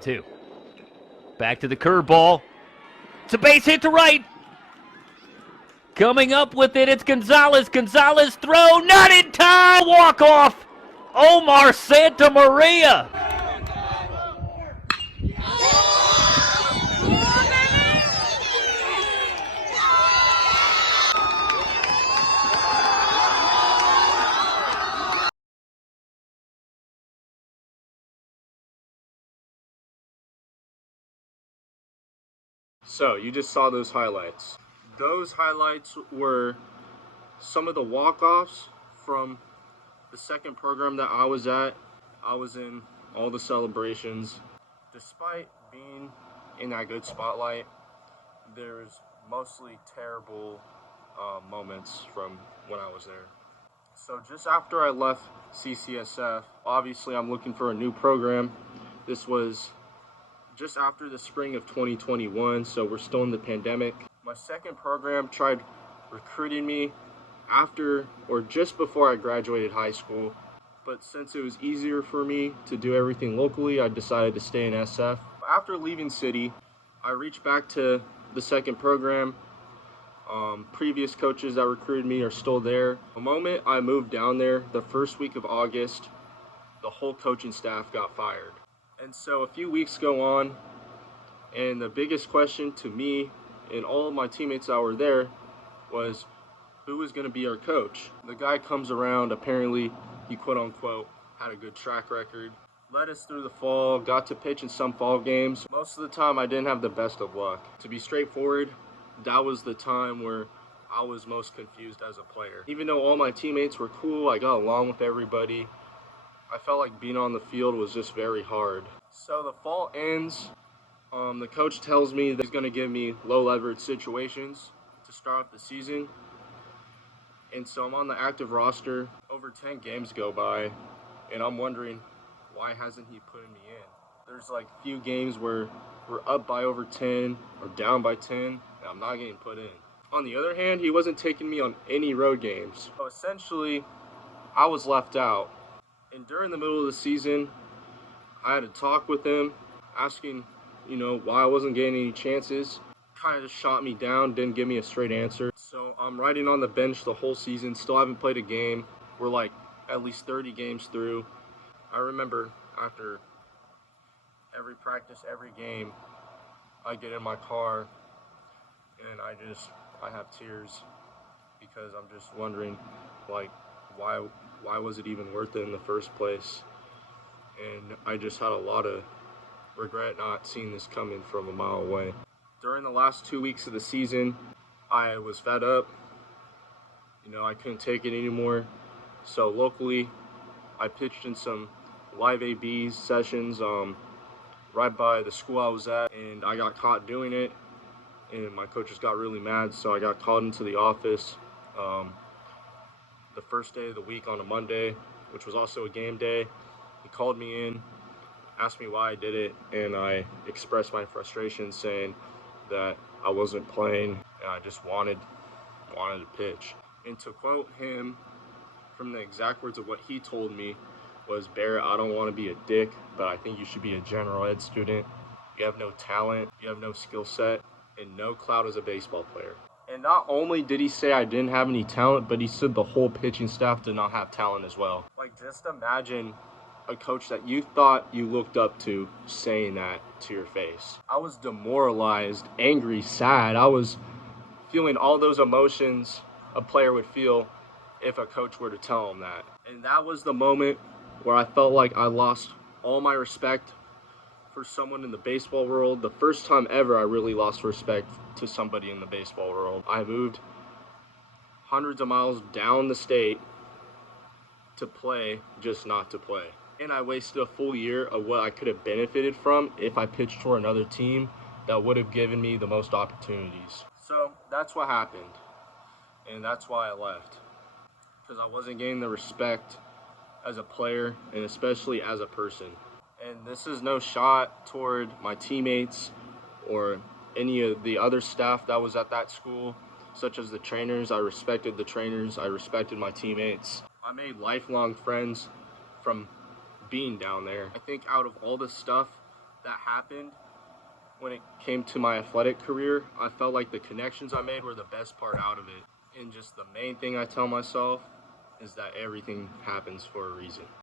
1-2. Back to the curveball. It's a base hit to right. Coming up with it, it's Gonzalez. Gonzalez throw, not in time. Walk off. Omar Santamaria. So, you just saw those highlights. Those highlights were some of the walk-offs from the second program that I was at. I was in all the celebrations. Despite being in that good spotlight, there's mostly terrible moments from when I was there. So just after I left CCSF, obviously I'm looking for a new program. This was just after the spring of 2021, so we're still in the pandemic. My second program tried recruiting me after or just before I graduated high school, but since it was easier for me to do everything locally, I decided to stay in SF. After leaving City, I reached back to the second program. Previous coaches that recruited me are still there. The moment I moved down there, the first week of August, the whole coaching staff got fired. And so a few weeks go on, and the biggest question to me and all of my teammates that were there was, who was going to be our coach? The guy comes around, apparently he quote-unquote had a good track record, led us through the fall, got to pitch in some fall games. Most of the time I didn't have the best of luck. To be straightforward, that was the time where I was most confused as a player. Even though all my teammates were cool, I got along with everybody, I felt like being on the field was just very hard. So the fall ends. The coach tells me that he's going to give me low leverage situations to start off the season. And so I'm on the active roster. Over 10 games go by, and I'm wondering, why hasn't he put me in? There's like a few games where we're up by over 10 or down by 10, and I'm not getting put in. On the other hand, he wasn't taking me on any road games. So essentially, I was left out. And during the middle of the season, I had a talk with him, asking, why I wasn't getting any chances. Kind of just shot me down, didn't give me a straight answer. So I'm riding on the bench the whole season, still haven't played a game. We're like at least 30 games through. I remember after every practice, every game, I get in my car and I have tears because I'm just wondering, like, why was it even worth it in the first place? And I just had a lot of regret not seeing this coming from a mile away. During the last 2 weeks of the season, I was fed up. I couldn't take it anymore. So locally, I pitched in some live ABs sessions right by the school I was at, and I got caught doing it, and my coaches got really mad, so I got called into the office the first day of the week on a Monday, which was also a game day. He called me in, asked me why I did it, and I expressed my frustration saying that I wasn't playing and I just wanted to pitch. And to quote him, from the exact words of what he told me, was, "Barrett, I don't want to be a dick, but I think you should be a general ed student. You have no talent, you have no skill set, and no clout as a baseball player." And not only did he say I didn't have any talent, but he said the whole pitching staff did not have talent as well. Like, just imagine a coach that you thought you looked up to saying that to your face. I was demoralized, angry, sad. I was feeling all those emotions a player would feel if a coach were to tell him that. And that was the moment where I felt like I lost all my respect for someone in the baseball world. The first time ever I really lost respect to somebody in the baseball world. I moved hundreds of miles down the state to play, just not to play. And I wasted a full year of what I could have benefited from if I pitched for another team that would have given me the most opportunities. So that's what happened, and that's why I left, because I wasn't getting the respect as a player and especially as a person. And this is no shot toward my teammates or any of the other staff that was at that school, such as the trainers. I respected the trainers. I respected my teammates. I made lifelong friends from being down there. I think out of all the stuff that happened when it came to my athletic career, I felt like the connections I made were the best part out of it. And just the main thing I tell myself is that everything happens for a reason.